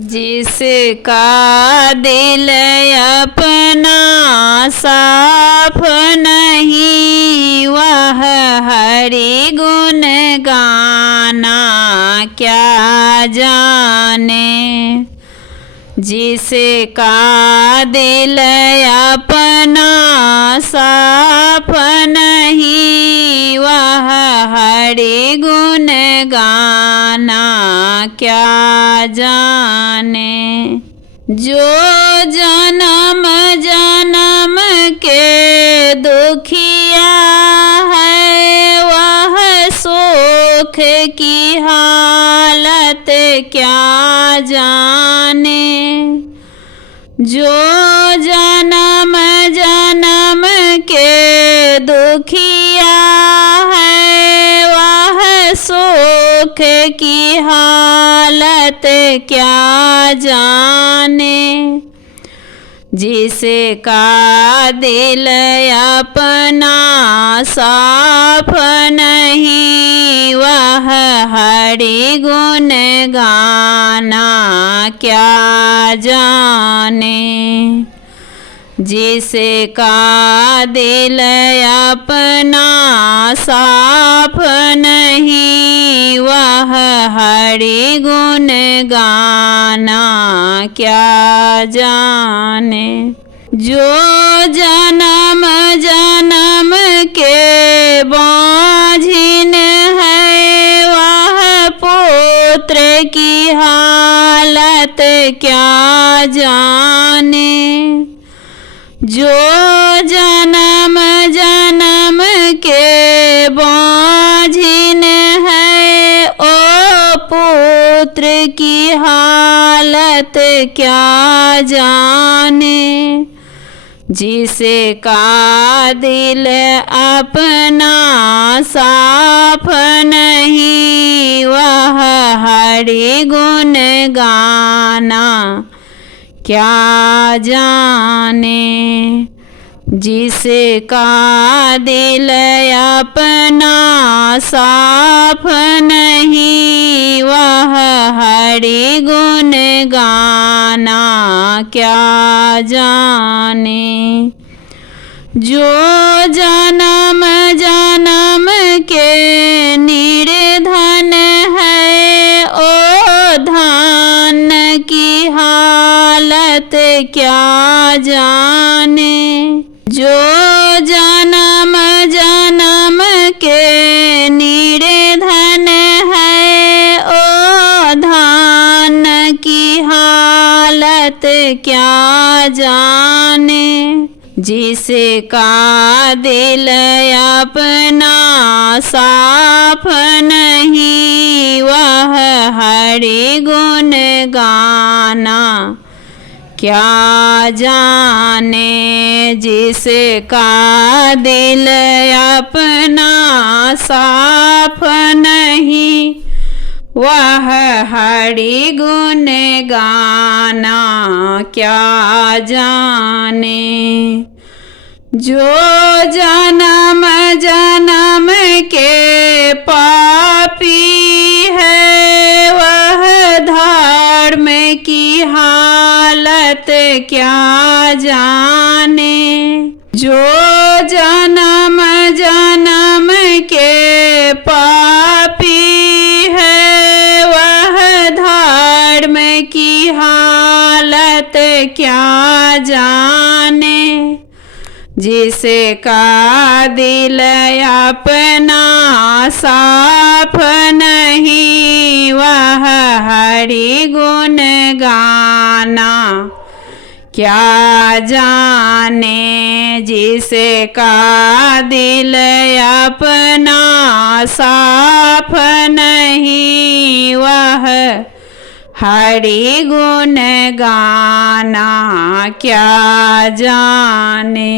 जिसका दिल अपना साफ नहीं वह हरि गुण गाना क्या जाने। जिसका दिल अपना साफ नहीं वह हरि गुण गाना क्या जाने। जो जन्म जन्म के दुखिया है वह सुख की हालत क्या जाने। जो जन्म जन्म के दुखिया है वह सुख की हालत क्या जाने। जिसका दिल अपना साफ नहीं वह हरि गुण गाना क्या जाने। जिसका दिल अपना साफ नहीं वह हरि गुण गाना क्या जाने। जो जन्म जन्म के बाँझिन है वह पुत्र की हालत क्या जाने। जो जन्म जन्म के बाँझिन है ओ पुत्र की हालत क्या जाने। जिसका दिल अपना साफ नहीं वह हरि गुण गाना क्या जाने। जिसका दिल अपना साफ नहीं वह हरि गुण गाना क्या जाने। जो जन्म जन्म के निर्धन है ओ धन की हालत क्या जाने। जो जन्म जन्म के निर्धन है ओ धन की हालत क्या जाने। जिसका दिल अपना साफ नहीं वह हरि गुण गाना क्या जाने। जिसका दिल अपना साफ नहीं वह हरि गुण गाना क्या जाने। जो जन्म जन्म के पापी है वह धर्म की हालत क्या जाने। जो जन्म जन्म के पापी है वह धर्म की हालत क्या जाने। जिसका दिल अपना साफ नहीं वह हरि गुण गाना क्या जाने। जिसका दिल अपना साफ नहीं वह हरि गुण गाना क्या जाने।